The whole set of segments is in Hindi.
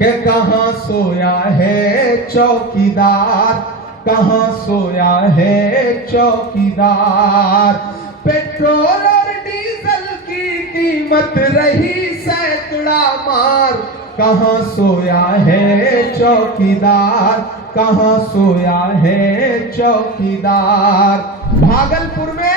कि कहाँ सोया है चौकीदार, कहाँ सोया है चौकीदार। पेट्रोल और डीजल की कीमत रही सैकड़ा मार, कहाँ सोया है चौकीदार, कहाँ सोया है चौकीदार। भागलपुर में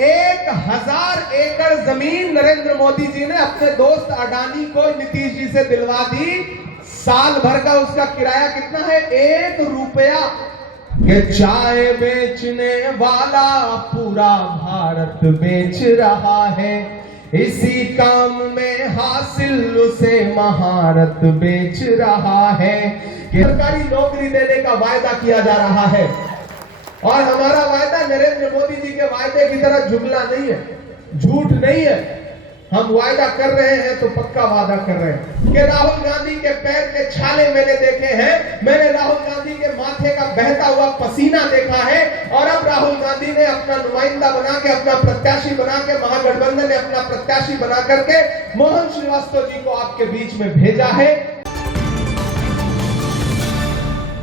1000 एकड़ जमीन नरेंद्र मोदी जी ने अपने दोस्त अडानी को नीतीश जी से दिलवा दी। साल भर का उसका किराया कितना है? 1 रुपया। कि चाय बेचने वाला पूरा भारत बेच रहा है, इसी काम में हासिल उसे महारत बेच रहा है। कि सरकारी नौकरी देने का वायदा किया जा रहा है और हमारा वायदा नरेंद्र मोदी जी के वायदे की तरह जुमला नहीं है, झूठ नहीं है। हम वायदा कर रहे हैं तो पक्का वादा कर रहे हैं कि राहुल गांधी के पैर के छाले मैंने देखे हैं, मैंने राहुल गांधी के माथे का बहता हुआ पसीना देखा है। और अब राहुल गांधी ने अपना नुमाइंदा बना के, अपना प्रत्याशी बना के, महागठबंधन ने अपना प्रत्याशी बना करके मोहन श्रीवास्तव जी को आपके बीच में भेजा है।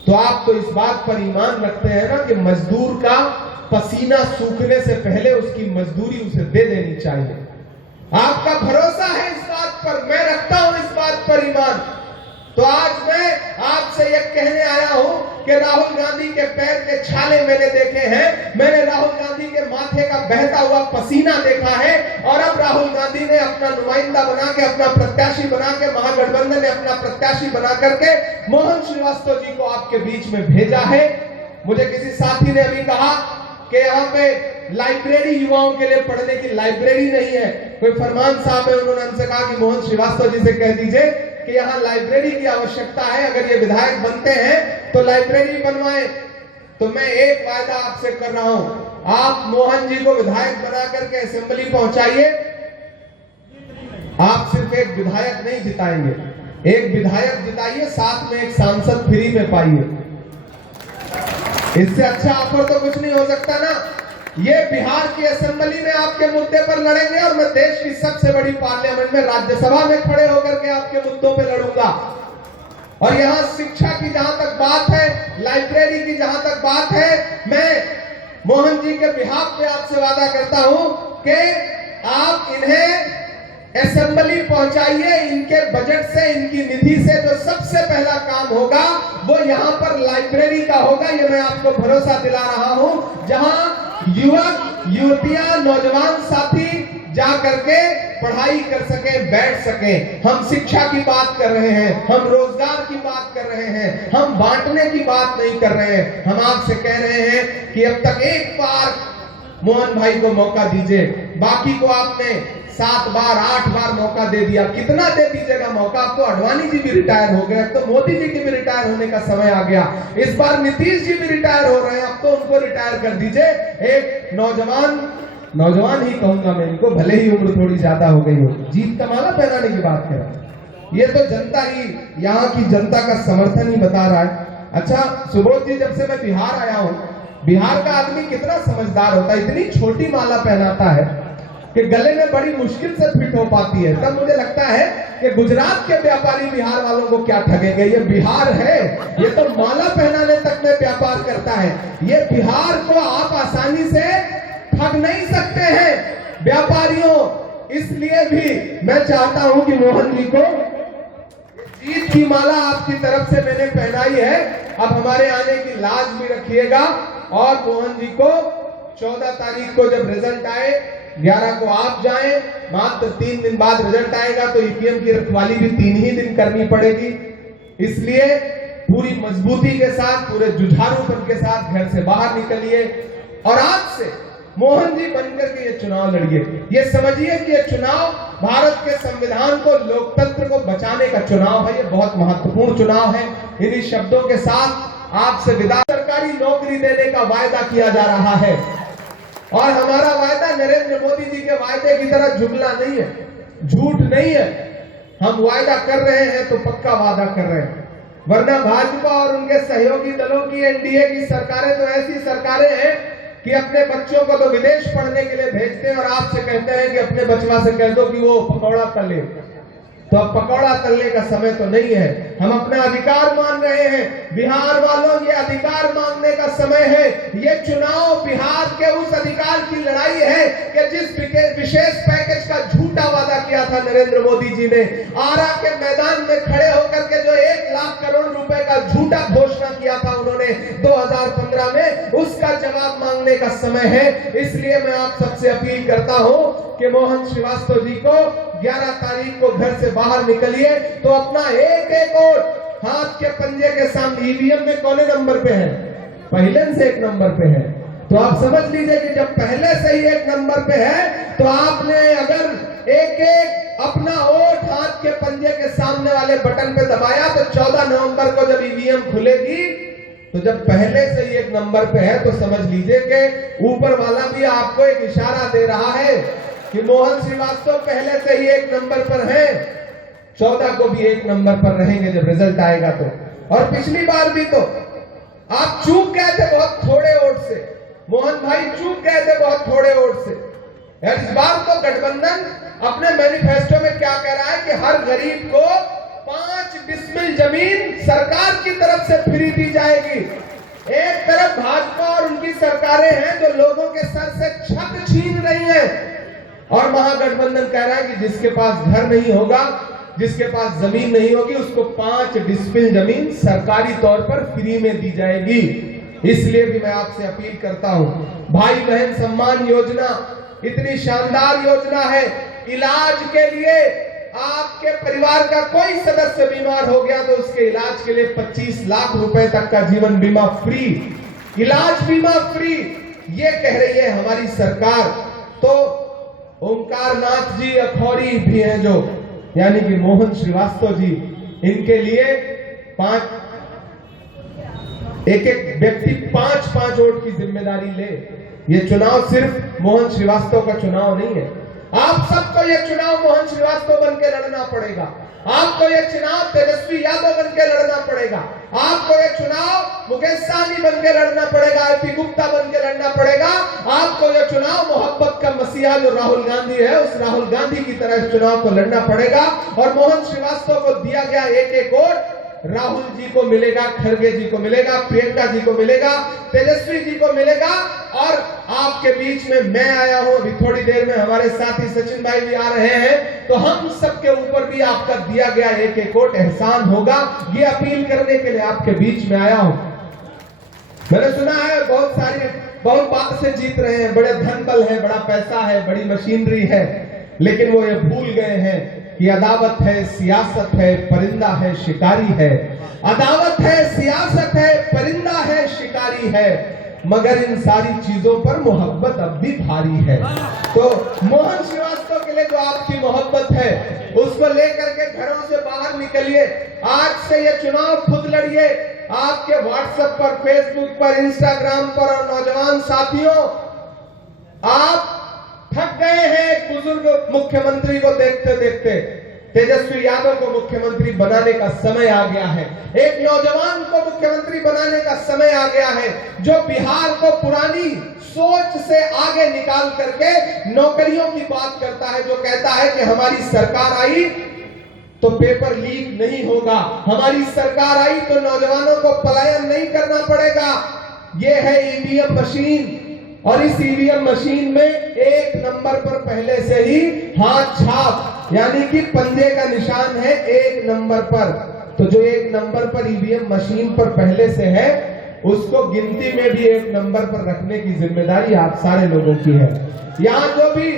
तो आप तो इस बात पर ईमान रखते हैं ना कि मजदूर का पसीना सूखने से पहले उसकी मजदूरी उसे दे देनी चाहिए। आपका भरोसा है इस बात पर, मैं रखता हूं इस बात पर ईमान। तो आज मैं आपसे यह कहने आया हूं कि राहुल गांधी के पैर के छाले मैंने देखे हैं, मैंने राहुल गांधी के माथे का बहता हुआ पसीना देखा है। और अब राहुल गांधी ने अपना नुमाइंदा बना के, अपना प्रत्याशी बना के, महागठबंधन ने अपना प्रत्याशी बना करके मोहन श्रीवास्तव जी को आपके बीच में भेजा है। मुझे किसी साथी ने अभी कहा कि यहाँ पे लाइब्रेरी युवाओं के लिए पढ़ने की लाइब्रेरी नहीं है। कोई फरमान साहब है, उन्होंने हमसे कहा कि मोहन श्रीवास्तव जी से कह दीजिए कि यहाँ लाइब्रेरी की आवश्यकता है, अगर ये विधायक बनते हैं तो लाइब्रेरी बनवाएं। तो मैं एक वायदा आपसे कर रहा हूं, आप मोहन जी को विधायक बना करके असेंबली पहुंचाइए। आप सिर्फ एक विधायक नहीं जिताएंगे, एक विधायक जिताइए, साथ में एक सांसद फ्री में पाइए। इससे अच्छा ऑफर तो कुछ नहीं हो सकता ना। ये बिहार की असेंबली में आपके मुद्दे पर लड़ेंगे और मैं देश की सबसे बड़ी पार्लियामेंट में, राज्यसभा में खड़े होकर के आपके मुद्दों पे लड़ूंगा। और यहाँ शिक्षा की जहां तक बात है, लाइब्रेरी की जहां तक बात है, मैं मोहन जी के बिहाफ पे आपसे वादा करता हूं कि आप इन्हें असेंबली पहुंचाइए। इनके बजट से, इनकी निधि से जो सबसे पहला काम होगा वो यहाँ पर लाइब्रेरी का होगा। ये मैं आपको भरोसा दिला रहा हूं, जहां युवक, युवतियां, नौजवान साथी जा करके पढ़ाई कर सके, बैठ सके। हम शिक्षा की बात कर रहे हैं, हम रोजगार की बात कर रहे हैं, हम बांटने की बात नहीं कर रहे हैं। हम आपसे कह रहे हैं कि अब तक एक बार मोहन भाई को मौका दीजिए, बाकी को आपने 7 बार 8 बार मौका दे दिया। कितना दे दीजिएगा मौका? अब तो अडवाणी जी भी रिटायर हो गए, अब तो मोदी जी के भी रिटायर होने का समय आ गया। इस बार नीतीश जी भी रिटायर हो रहे हैं, अब तो उनको रिटायर कर दीजिए। एक नौजवान ही कहूंगा मैं इनको, भले ही उम्र थोड़ी ज्यादा हो गई हो, जीत का माला पहनाने की बात कर रहा है। ये तो जनता ही, यहाँ की जनता का समर्थन ही बता रहा है। अच्छा सुबोध जी, जब से मैं बिहार आया हूँ, बिहार का आदमी कितना समझदार होता है, इतनी छोटी माला पहनाता है कि गले में बड़ी मुश्किल से फिट हो पाती है। तब मुझे लगता है कि गुजरात के व्यापारी बिहार वालों को क्या ठगेंगे। ये बिहार है, ये तो माला पहनाने तक में व्यापार करता है। ये बिहार को आप आसानी से ठग नहीं सकते हैं व्यापारियों। इसलिए भी मैं चाहता हूं कि मोहन जी को जीत की माला आपकी तरफ से मैंने पहनाई है, अब हमारे आने की लाज भी रखिएगा। और मोहन जी को 14 तारीख को जब रिजल्ट आए, 11 को आप जाएं, मात्र 3 दिन बाद रिजल्ट आएगा, तो ईवीएम की रखवाली भी 3 ही दिन करनी पड़ेगी। इसलिए पूरी मजबूती के साथ, पूरे जुझारूपन के साथ घर से बाहर निकलिए और आज से मोहन जी बनकर के ये चुनाव लड़िए। ये समझिए कि ये चुनाव भारत के संविधान को, लोकतंत्र को बचाने का चुनाव है। ये बहुत महत्वपूर्ण चुनाव है। इन्हीं शब्दों के साथ आपसे विदा। सरकारी नौकरी देने का वायदा किया जा रहा है और हमारा वायदा नरेंद्र मोदी जी के वायदे की तरह जुमला नहीं है, झूठ नहीं है। हम वायदा कर रहे हैं तो पक्का वादा कर रहे हैं, वरना भाजपा और उनके सहयोगी दलों की, एनडीए की सरकारें तो ऐसी सरकारें हैं कि अपने बच्चों को तो विदेश पढ़ने के लिए भेजते हैं और आपसे कहते हैं कि अपने बचवा से कह दो कि वो पकौड़ा तले। तो अब पकौड़ा तलने का समय तो नहीं है। हम अपना अधिकार मान रहे हैं। बिहार वालों, ये अधिकार मांगने का समय है। ये चुनाव बिहार के उस अधिकार की लड़ाई है कि जिस विशेष पैकेज का झूठा वादा किया था नरेंद्र मोदी जी ने, आरा के मैदान में खड़े होकर के जो 1 लाख करोड़ रुपए का झूठा घोषणा किया था उन्होंने 2015 में, उसका जवाब मांगने का समय है। इसलिए मैं आप सबसे अपील करता हूं कि मोहन श्रीवास्तव जी को 11 तारीख को घर से बाहर निकलिए तो अपना एक एक वोट हाथ के पंजे के सामने, ईवीएम में कौन नंबर पे है? पहले से 1 नंबर पे है। तो आप समझ लीजिए कि जब पहले से ही 1 नंबर पे है तो आपने अगर एक एक अपना वोट हाथ के पंजे के सामने वाले बटन पे दबाया तो 14 नवंबर को जब ईवीएम खुलेगी, तो जब पहले से ही 1 नंबर पे है तो समझ लीजिए कि ऊपर वाला भी आपको एक इशारा दे रहा है कि मोहन श्रीवास्तव पहले से ही 1 नंबर पर है, 14 को भी 1 नंबर पर रहेंगे जब रिजल्ट आएगा तो। और पिछली बार भी तो आप चूक गए थे बहुत थोड़े वोट से, मोहन भाई चूक गए थे बहुत थोड़े वोट से। यार इस बार तो गठबंधन अपने मैनिफेस्टो में क्या कह रहा है कि हर गरीब को 5 डिसमिल जमीन सरकार की तरफ से फ्री दी जाएगी। एक तरफ भाजपा और उनकी सरकारें हैं जो लोगों के सर से छत छीन रही हैं, और महागठबंधन कह रहा है कि जिसके पास घर नहीं होगा, जिसके पास जमीन नहीं होगी, उसको 5 डिसमिल जमीन सरकारी तौर पर फ्री में दी जाएगी। इसलिए भी मैं आपसे अपील करता हूं, भाई बहन सम्मान योजना इतनी शानदार योजना है। इलाज के लिए आपके परिवार का कोई सदस्य बीमार हो गया तो उसके इलाज के लिए 25 लाख रुपए तक का जीवन बीमा फ्री, इलाज बीमा फ्री, ये कह रही है हमारी सरकार। तो ओंकार नाथ जी अखौरी भी हैं जो, यानी कि मोहन श्रीवास्तव जी, इनके लिए एक व्यक्ति 5-5 वोट की जिम्मेदारी ले। ये चुनाव सिर्फ मोहन श्रीवास्तव का चुनाव नहीं है। आप सबको ये चुनाव मोहन श्रीवास्तव बन के लड़ना पड़ेगा। आपको ये चुनाव तेजस्वी यादव बन के लड़ना पड़ेगा। आपको ये चुनाव मुकेश सहनी बन के लड़ना पड़ेगा, आईपी गुप्ता बन के लड़ना पड़ेगा। आपको ये चुनाव मोहब्बत का मसीहा जो राहुल गांधी है, उस राहुल गांधी की तरह इस चुनाव को लड़ना पड़ेगा। और मोहन श्रीवास्तव को दिया गया एक एक वोट राहुल जी को मिलेगा, खड़गे जी को मिलेगा, प्रियंका जी को मिलेगा, तेजस्वी जी को मिलेगा। और आपके बीच में मैं आया हूं, अभी थोड़ी देर में हमारे साथी सचिन भाई भी आ रहे हैं, तो हम सबके ऊपर भी आपका दिया गया एक एक वोट एहसान होगा। ये अपील करने के लिए आपके बीच में आया हूं। मैंने सुना है बहुत बात से जीत रहे हैं, बड़े धन बल है, बड़ा पैसा है, बड़ी मशीनरी है, लेकिन वो ये भूल गए हैं कि अदावत है, सियासत है, परिंदा है, शिकारी है। अदावत है, सियासत है, परिंदा है, शिकारी है, मगर इन सारी चीजों पर मोहब्बत अब भी भारी है। तो मोहन श्रीवास्तव के लिए जो आपकी मोहब्बत है उसको लेकर के घरों से बाहर निकलिए। आज से ये चुनाव खुद लड़िए। आपके व्हाट्सएप पर, फेसबुक पर, इंस्टाग्राम पर, और नौजवान साथियों, आप थक गए हैं एक बुजुर्ग मुख्यमंत्री को देखते देखते। तेजस्वी यादव को मुख्यमंत्री बनाने का समय आ गया है। एक नौजवान को मुख्यमंत्री बनाने का समय आ गया है जो बिहार को पुरानी सोच से आगे निकाल करके नौकरियों की बात करता है, जो कहता है कि हमारी सरकार आई तो पेपर लीक नहीं होगा, हमारी सरकार आई तो नौजवानों को पलायन नहीं करना पड़ेगा। यह है ईवीएम मशीन, और इस ईवीएम मशीन में 1 नंबर पर पहले से ही हाथ छाप, यानी कि पंजे का निशान है 1 नंबर पर। तो जो 1 नंबर पर ईवीएम मशीन पर पहले से है, उसको गिनती में भी 1 नंबर पर रखने की जिम्मेदारी आप सारे लोगों की है। यहाँ जो भी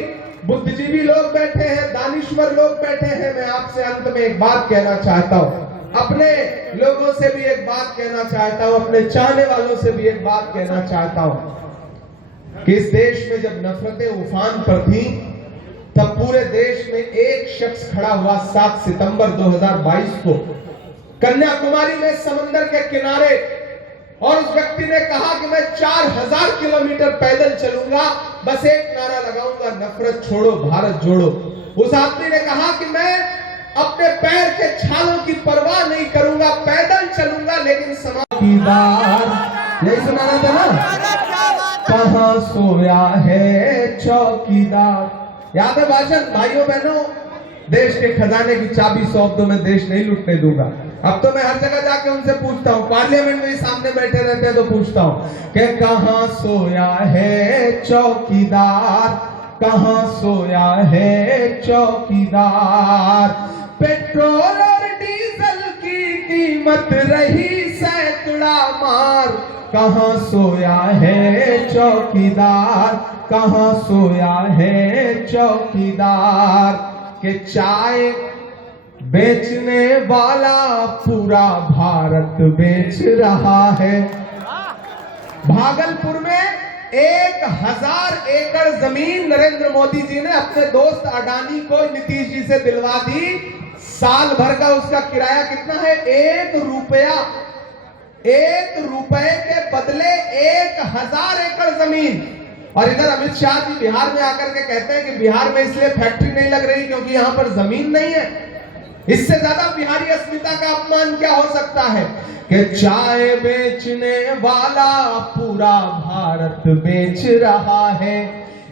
बुद्धिजीवी लोग बैठे हैं, दानिश्वर लोग बैठे हैं, मैं आपसे अंत में एक बात कहना चाहता हूँ, अपने लोगों से भी एक बात कहना चाहता हूँ, अपने चाहने वालों से भी एक बात कहना चाहता हूँ कि इस देश में जब नफरतें उफान पर थी, तब पूरे देश में एक शख्स खड़ा हुआ 7 सितंबर 2022 को कन्याकुमारी में समंदर के किनारे, और उस व्यक्ति ने कहा कि मैं 4000 किलोमीटर पैदल चलूंगा, बस एक नारा लगाऊंगा, नफरत छोड़ो भारत जोड़ो। उस आदमी ने कहा कि मैं अपने पैर के छालों की परवाह नहीं करूंगा, पैदल चलूंगा, लेकिन समाज की बात यही सुनाना था ना, कहां सोया है चौकीदार। याद है भाषण भाइयों बहनों, देश के खजाने की चाबी सौंप दो, मैं देश नहीं लूटने दूंगा। अब तो मैं हर जगह जाके उनसे पूछता हूँ, पार्लियामेंट में ही सामने बैठे रहते हैं तो पूछता हूँ कि कहाँ सोया है चौकीदार, कहाँ सोया है चौकीदार। पेट्रोल और डीजल की कीमत रही सैकड़ा मार, कहाँ सोया है चौकीदार, कहाँ सोया है चौकीदार। के चाय बेचने वाला पूरा भारत बेच रहा है। भागलपुर में 1000 एकड़ जमीन नरेंद्र मोदी जी ने अपने दोस्त अडानी को नीतीश जी से दिलवा दी। साल भर का उसका किराया कितना है? 1 रुपया। 1 रुपए के बदले 1000 एकड़ जमीन। और इधर अमित शाह जी बिहार में आकर के कहते हैं कि बिहार में इसलिए फैक्ट्री नहीं लग रही क्योंकि यहां पर जमीन नहीं है। इससे ज्यादा बिहारी अस्मिता का अपमान क्या हो सकता है कि चाय बेचने वाला पूरा भारत बेच रहा है।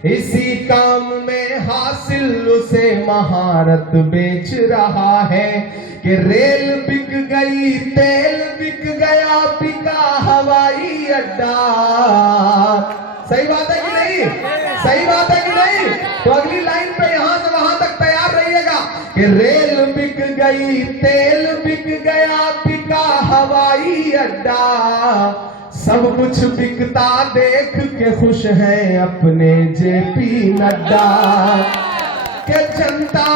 इसी काम में हासिल उसे महारत बेच रहा है कि रेल बिक गई, तेल बिक गया, बिका हवाई अड्डा। सही बात है कि नहीं? सही बात है कि नहीं? तो अगली लाइन पे यहां से वहां तक तैयार रहिएगा कि रेल बिक गई, तेल बिक गया, बिका हवाई अड्डा। सब कुछ बिकता देख के खुश है अपने जेपी नड्डा। के जनता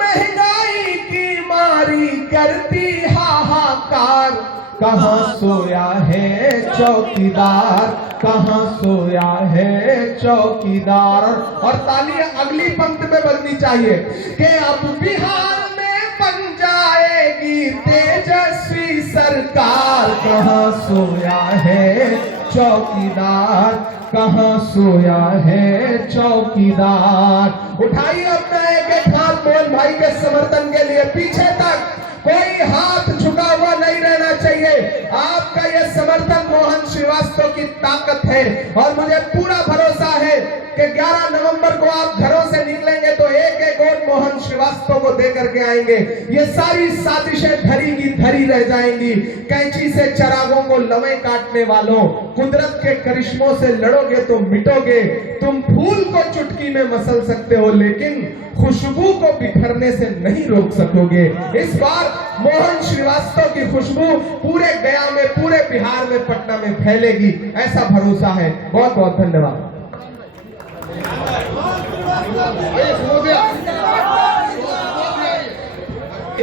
महंगाई की मारी करती हाहाकार, कहाँ सोया है चौकीदार, कहाँ सोया है चौकीदार। और तालियां अगली पंक्ति में बजनी चाहिए कि अब बिहार में बन जाएगी तेजस्वी सरकार, कहाँ सोया है चौकीदार, कहाँ सोया है चौकीदार। उठाइए अपना एक हाथ मोहन भाई के समर्थन के लिए, पीछे तक कोई हाथ झुका हुआ नहीं रहना चाहिए। आपका यह समर्थन मोहन श्रीवास्तव की ताकत है और मुझे पूरा भरोसा है कि 11 नवंबर को आप घरों से निकलेंगे तो एक एक वोट मोहन श्रीवास्तव को दे करके आएंगे। ये सारी साजिशें धरी की धरी रह जाएंगी। कैंची से चरागों को लवे काटने वालों, कुदरत के करिश्मों से लड़ोगे तो मिटोगे। तुम फूल को चुटकी में मसल सकते हो लेकिन खुशबू को बिखरने से नहीं रोक सकोगे। इस बार मोहन श्रीवास्तव की खुशबू पूरे गया में, पूरे बिहार में, पटना में फैलेगी, ऐसा भरोसा है। बहुत बहुत धन्यवाद।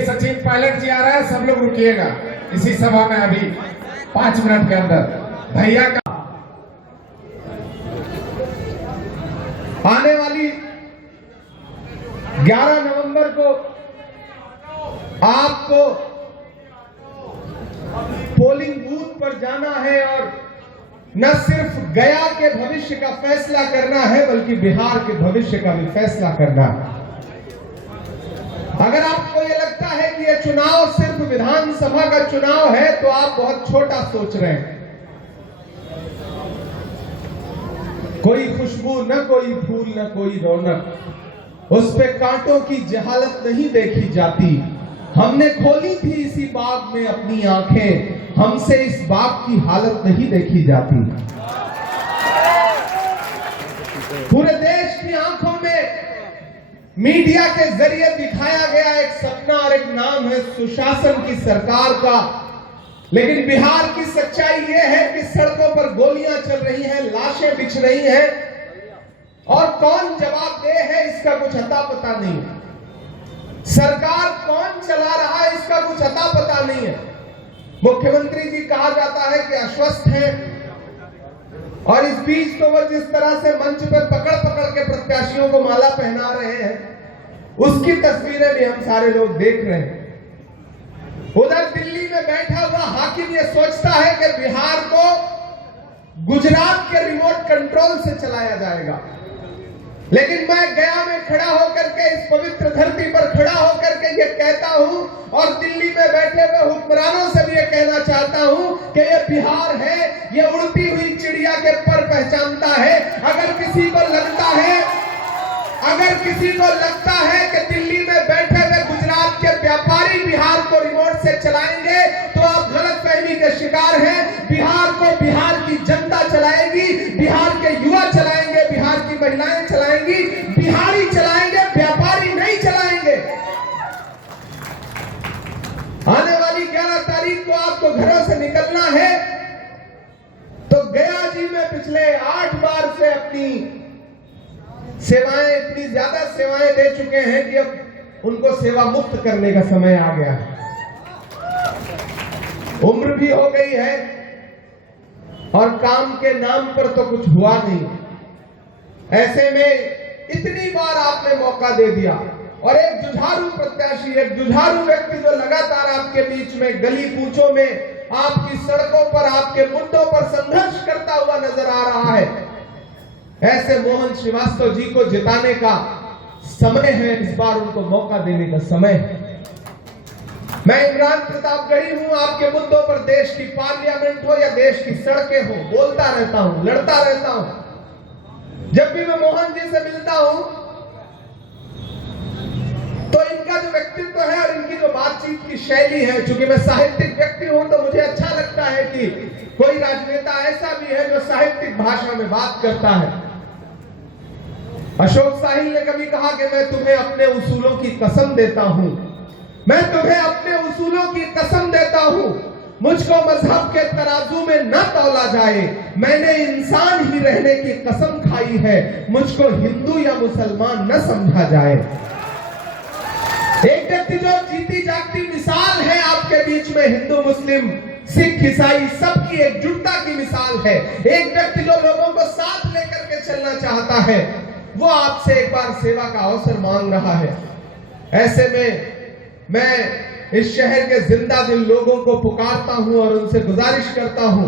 सचिन पायलट जी आ रहा है, सब लोग रुकिएगा इसी सभा में अभी 5 मिनट के अंदर। भैया का आने वाली 11 नवंबर को आपको पोलिंग बूथ पर जाना है और न सिर्फ गया के भविष्य का फैसला करना है बल्कि बिहार के भविष्य का भी फैसला करना है। अगर आपको यह लगता है कि यह चुनाव सिर्फ विधानसभा का चुनाव है तो आप बहुत छोटा सोच रहे हैं। कोई खुशबू, न कोई फूल, न कोई रौनक, उस पे कांटों की जहालत नहीं देखी जाती। हमने खोली थी इसी बाग में अपनी आंखें, हमसे इस बाग की हालत नहीं देखी जाती। पूरे देश की आंखों में मीडिया के जरिए दिखाया गया एक सपना और एक नाम है सुशासन की सरकार का। लेकिन बिहार की सच्चाई यह है कि सड़कों पर गोलियां चल रही हैं, लाशें बिछ रही हैं और कौन जवाबदेह है इसका कुछ अता पता नहीं है। सरकार कौन चला रहा है इसका कुछ अता पता नहीं है। मुख्यमंत्री जी कहा जाता है कि अस्वस्थ हैं और इस बीच तो वह जिस तरह से मंच पर पकड़ पकड़ के प्रत्याशियों को माला पहना रहे हैं उसकी तस्वीरें भी हम सारे लोग देख रहे हैं। उधर दिल्ली में बैठा हुआ हाकिम ये सोचता है कि बिहार को गुजरात के रिमोट कंट्रोल से चलाया जाएगा। लेकिन मैं गया में खड़ा होकर के, इस पवित्र धरती पर खड़ा होकर के ये कहता हूं और दिल्ली में बैठे हुए हुक्मरानों से भी ये कहना चाहता हूं कि ये बिहार है, ये उड़ती हुई चिड़िया के पर पहचानता है। अगर किसी को लगता है अगर किसी को लगता है कि दिल्ली में बैठे हुए गुजरात के व्यापारी बिहार को रिमोट से चलाएंगे तो आप गलतफहमी के शिकार हैं। बिहार को बिहार की जनता चलाएगी, बिहार के युवा चलाएंगे, बिहार की महिलाएं चलाएंगी, बिहारी चलाएंगे, व्यापारी नहीं चलाएंगे। आने वाली 11 तारीख को आपको घरों से निकलना है तो गया जी में पिछले 8 बार से अपनी सेवाएं, इतनी ज्यादा सेवाएं दे चुके हैं कि अब उनको सेवा मुक्त करने का समय आ गया है। उम्र भी हो गई है और काम के नाम पर तो कुछ हुआ नहीं। ऐसे में इतनी बार आपने मौका दे दिया और एक जुझारू प्रत्याशी, एक जुझारू व्यक्ति जो लगातार आपके बीच में गली कूचों में, आपकी सड़कों पर, आपके मुद्दों पर संघर्ष करता हुआ नजर आ रहा है, ऐसे मोहन श्रीवास्तव जी को जिताने का समय है। इस बार उनको मौका देने का समय है। मैं इमरान प्रतापगढ़ी हूं। आपके मुद्दों पर, देश की पार्लियामेंट हो या देश की सड़कें हो, बोलता रहता हूं, लड़ता रहता हूं। जब भी मैं मोहन जी से मिलता हूं तो इनका जो व्यक्तित्व है और इनकी जो बातचीत की शैली है, चूंकि मैं साहित्यिक व्यक्ति हूं तो मुझे अच्छा लगता है कि कोई राजनेता ऐसा भी है जो साहित्यिक भाषा में बात करता है। अशोक साहिल ने कभी कहा कि मैं तुम्हें अपने उसूलों की कसम देता हूं, मैं तुम्हें अपने उसूलों की कसम देता हूं, मुझको मजहब के तराजू में न तौला जाए, मैंने इंसान ही रहने की कसम खाई है, मुझको हिंदू या मुसलमान न समझा जाए। एक व्यक्ति जो जीती जागती मिसाल है आपके बीच में, हिंदू मुस्लिम सिख ईसाई सबकी एकजुटता की मिसाल है। एक व्यक्ति जो लोगों को साथ लेकर के चलना चाहता है, वो आपसे एक बार सेवा का अवसर मांग रहा है। ऐसे में मैं इस शहर के जिंदा दिल लोगों को पुकारता हूं और उनसे गुजारिश करता हूं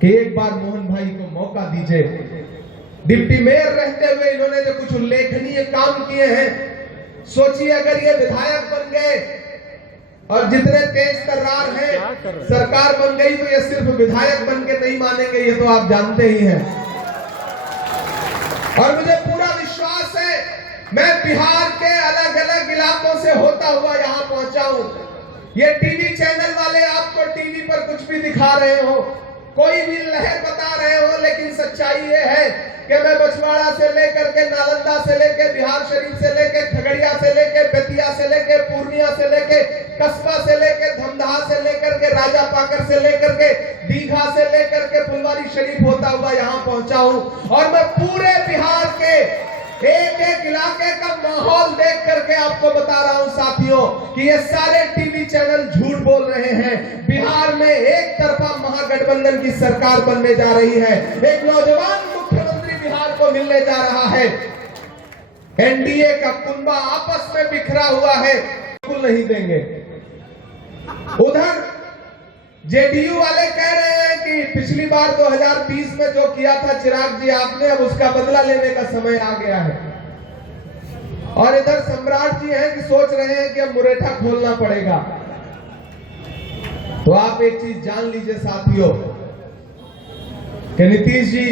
कि एक बार मोहन भाई को मौका दीजिए। डिप्टी मेयर रहते हुए इन्होंने जो कुछ उल्लेखनीय काम किए हैं, सोचिए अगर ये विधायक बन गए और जितने तेज तर्रार हैं सरकार बन गई तो ये सिर्फ विधायक बन के नहीं मानेंगे, ये तो आप जानते ही हैं। और मुझे पूरा विश्वास है, मैं बिहार के अलग अलग इलाकों से होता हुआ यहाँ पहुंचा हूं। ये टीवी चैनल वाले आपको टीवी पर कुछ भी दिखा रहे हो, कोई भी लहर बता रहे हो, लेकिन सच्चाई ये है कि मैं बछवाड़ा से लेकर के, नालंदा से लेकर, बिहार शरीफ से लेकर, खगड़िया से लेकर, बेतिया से लेकर, पूर्णिया से लेकर, कस्बा से लेकर, धमदाहा से लेकर के, राजा पाकर से लेकर के, दीघा से लेकर के फुलवारी शरीफ होता हुआ यहाँ पहुंचा हूँ। और मैं पूरे बिहार के एक एक इलाके का माहौल देख करके आपको बता रहा हूं साथियों कि ये सारे टीवी चैनल झूठ बोल रहे हैं। बिहार में एक तरफा महागठबंधन की सरकार बनने जा रही है, एक नौजवान मुख्यमंत्री बिहार को मिलने जा रहा है। एनडीए का कुंबा आपस में बिखरा हुआ है, बिल्कुल नहीं देंगे। उधर जेडीयू वाले कह रहे हैं कि पिछली बार 2020 में जो किया था चिराग जी आपने, अब उसका बदला लेने का समय आ गया है। और इधर सम्राट जी हैं कि सोच रहे हैं कि अब मुरेठा खोलना पड़ेगा। तो आप एक चीज जान लीजिए साथियों कि नीतीश जी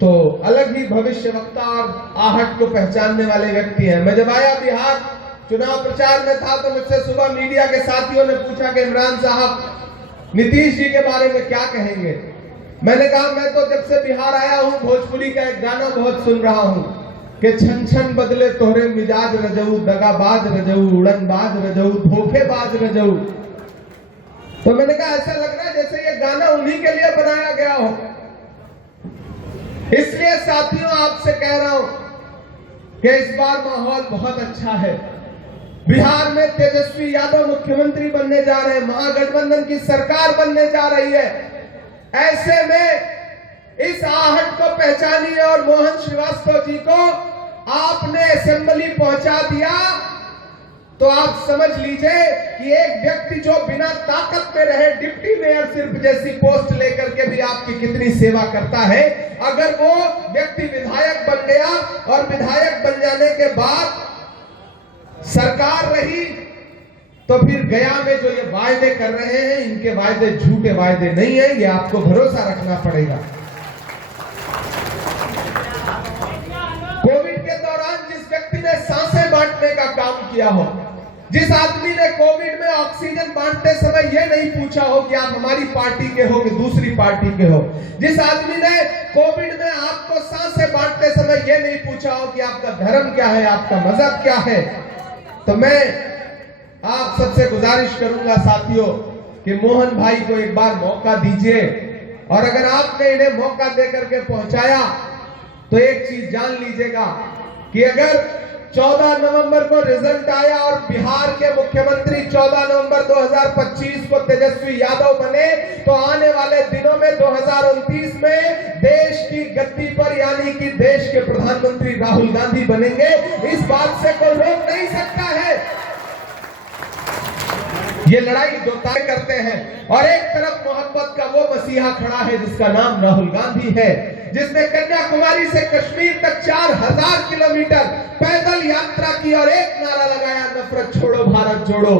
तो अलग ही भविष्यवक्ता और आहट को पहचानने वाले व्यक्ति हैं। मैं जब आया बिहार चुनाव प्रचार में था तो मुझसे सुबह मीडिया के साथियों ने पूछा कि इमरान साहब नीतीश जी के बारे में क्या कहेंगे। मैंने कहा मैं तो जब से बिहार आया हूं भोजपुरी का एक गाना बहुत सुन रहा हूं कि छन छन बदले तोहरे मिजाज रजऊ, दगाबाज रजऊ, उड़नबाज रजऊ, धोखेबाज रजऊ। तो मैंने कहा ऐसा लग रहा है जैसे ये गाना उन्हीं के लिए बनाया गया हो। इसलिए साथियों आपसे कह रहा हूं कि इस बार माहौल बहुत अच्छा है। बिहार में तेजस्वी यादव मुख्यमंत्री बनने जा रहे हैं, महागठबंधन की सरकार बनने जा रही है। ऐसे में इस आहट को पहचानिए और मोहन श्रीवास्तव जी को आपने असेंबली पहुंचा दिया तो आप समझ लीजिए कि एक व्यक्ति जो बिना ताकत में रहे, डिप्टी मेयर सिर्फ जैसी पोस्ट लेकर के भी आपकी कितनी सेवा करता है, अगर वो व्यक्ति विधायक बन गया और विधायक बन जाने के बाद सरकार रही तो फिर गया में जो ये वायदे कर रहे हैं, इनके वायदे झूठे वायदे नहीं है, ये आपको भरोसा रखना पड़ेगा। कोविड के बांटने का काम किया हो, जिस आदमी ने कोविड में ऑक्सीजन बांटते समय यह नहीं पूछा हो कि आप हमारी पार्टी के हो कि दूसरी पार्टी के हो, जिस आदमी ने कोविड में आपको सांसें बांटते समय यह नहीं पूछा हो कि आपका धर्म क्या है, आपका मजहब क्या है। तो मैं आप सबसे गुजारिश करूंगा साथियों कि मोहन भाई को एक बार मौका दीजिए, और अगर आपने इन्हें मौका देकर के पहुंचाया तो एक चीज जान लीजिएगा कि अगर 14 नवंबर को रिजल्ट आया और बिहार के मुख्यमंत्री 14 नवंबर 2025 को तेजस्वी यादव बने, तो आने वाले दिनों में 2029 में देश की गद्दी पर यानी कि देश के प्रधानमंत्री राहुल गांधी बनेंगे। इस बात से कोई रोक नहीं सकता है। ये लड़ाई दो तय करते हैं, और एक तरफ मोहब्बत का वो मसीहा खड़ा है जिसका नाम राहुल गांधी है, जिसने कन्याकुमारी से कश्मीर तक 4000 किलोमीटर पैदल यात्रा की और एक नारा लगाया, नफरत छोड़ो भारत जोड़ो।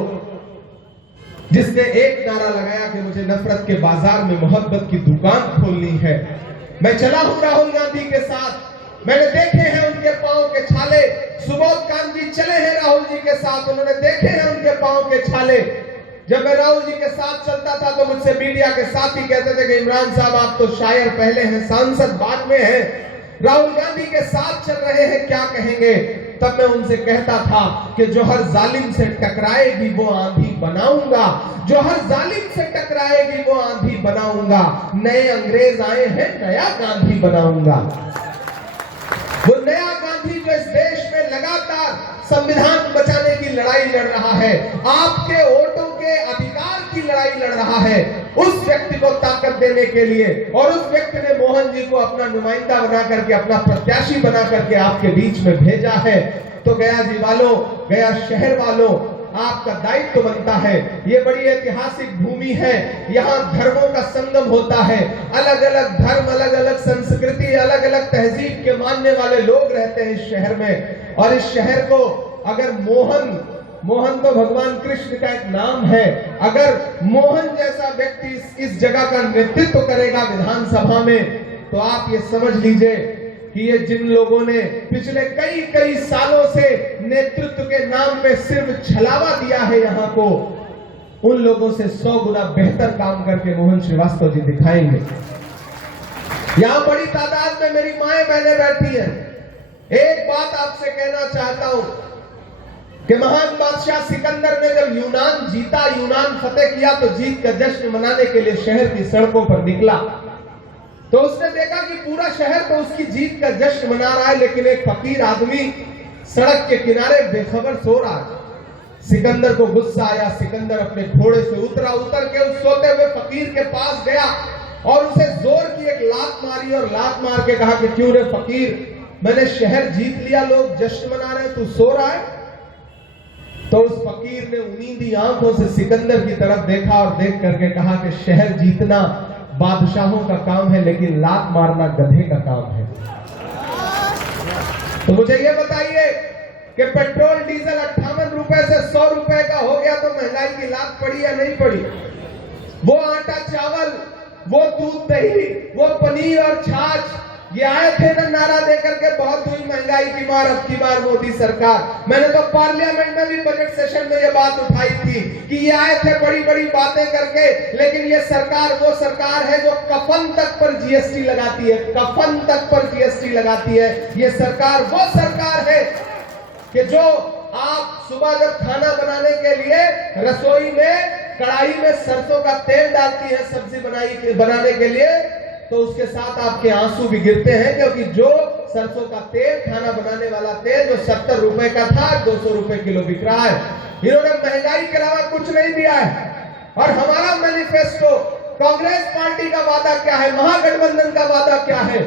जिसने एक नारा लगाया कि मुझे नफरत के बाजार में मोहब्बत की दुकान खोलनी है। मैं चला हूं राहुल गांधी के साथ, मैंने देखे हैं उनके पांव के छाले। सुबोध कांत जी चले हैं राहुल जी के साथ, उन्होंने देखे हैं उनके पांव के छाले। जब मैं राहुल जी के साथ चलता था तो मुझसे मीडिया के साथ ही कहते थे कि इमरान साहब आप तो शायर पहले हैं, सांसद बाद में हैं, राहुल गांधी के साथ चल रहे हैं, क्या कहेंगे। तब मैं उनसे कहता था कि जो हर जालिम से टकराएगी वो आंधी बनाऊंगा, जो हर जालिम से टकराएगी वो आंधी बनाऊंगा। नए अंग्रेज आए हैं, नया गांधी बनाऊंगा। वो नया गांधी जो इस देश में लगातार संविधान बचाने की लड़ाई लड़ रहा है, आपके वोटों के अधिकार की लड़ाई लड़ रहा है, उस व्यक्ति को ताकत देने के लिए, और उस व्यक्ति ने मोहन जी को अपना नुमाइंदा बना करके, अपना प्रत्याशी बना करके आपके बीच में भेजा है। तो गया जी वालों, गया शहर वालों, आपका दायित्व बनता है। ये बड़ी ऐतिहासिक भूमि है, यहाँ धर्मों का संगम होता है, अलग अलग धर्म, अलग अलग संस्कृति, अलग अलग तहजीब के मानने वाले लोग रहते हैं इस शहर में। और इस शहर को अगर मोहन तो भगवान कृष्ण का एक नाम है, अगर मोहन जैसा व्यक्ति इस जगह का नेतृत्व करेगा विधानसभा में, तो आप ये समझ लीजिए कि ये जिन लोगों ने पिछले कई सालों से नेतृत्व के नाम पे सिर्फ छलावा दिया है यहाँ को, उन लोगों से 100 गुना बेहतर काम करके मोहन श्रीवास्तव जी दिखाएंगे। यहाँ बड़ी तादाद में मेरी माएं बहनें बैठी हैं। एक बात आपसे कहना चाहता हूं कि महान बादशाह सिकंदर ने जब यूनान जीता, यूनान फतेह किया, तो जीत का जश्न मनाने के लिए शहर की सड़कों पर निकला। तो उसने देखा कि पूरा शहर तो उसकी जीत का जश्न मना रहा है, लेकिन एक फकीर आदमी सड़क के किनारे बेखबर सो रहा है। सिकंदर को गुस्सा आया, सिकंदर अपने घोड़े से उतरा, उतर के उस सोते हुए फकीर के पास गया और उसे जोर की एक लात मारी, और लात मार के कहा कि क्यों रे फकीर, मैंने शहर जीत लिया, लोग जश्न मना रहे, तू सो रहा है। तो उस फकीर ने उम्मीदी आंखों से सिकंदर की तरफ देखा और देख करके कहा कि शहर जीतना बादशाहों का काम है, लेकिन लात मारना गधे का काम है। तो मुझे ये बताइए कि पेट्रोल डीजल 58 रुपए से 100 रुपए का हो गया, तो महंगाई की लात पड़ी या नहीं पड़ी? वो आटा चावल, वो दूध दही, वो पनीर और छाछ, ये आए थे ना नारा देकर के बहुत हुई महंगाई की मार, अब की बार मोदी सरकार। मैंने तो पार्लियामेंट में भी बजट सेशन में ये बात उठाई थी कि ये आए थे बड़ी बड़ी बातें करके, लेकिन ये सरकार वो सरकार है जो कफन तक पर जीएसटी लगाती है, कफन तक पर जीएसटी लगाती है। ये सरकार वो सरकार है कि जो आप सुबह जब खाना बनाने के लिए रसोई में कढ़ाई में सरसों का तेल डालती है सब्जी बनाने के लिए, तो उसके साथ आपके आंसू भी गिरते हैं, क्योंकि जो सरसों का तेल, खाना बनाने वाला तेल जो 70 रुपए का था 200 रुपए किलो बिक रहा है। इन्होंने महंगाई के अलावा कुछ नहीं दिया है। और हमारा मैनिफेस्टो, कांग्रेस पार्टी का वादा क्या है, महागठबंधन का वादा क्या है?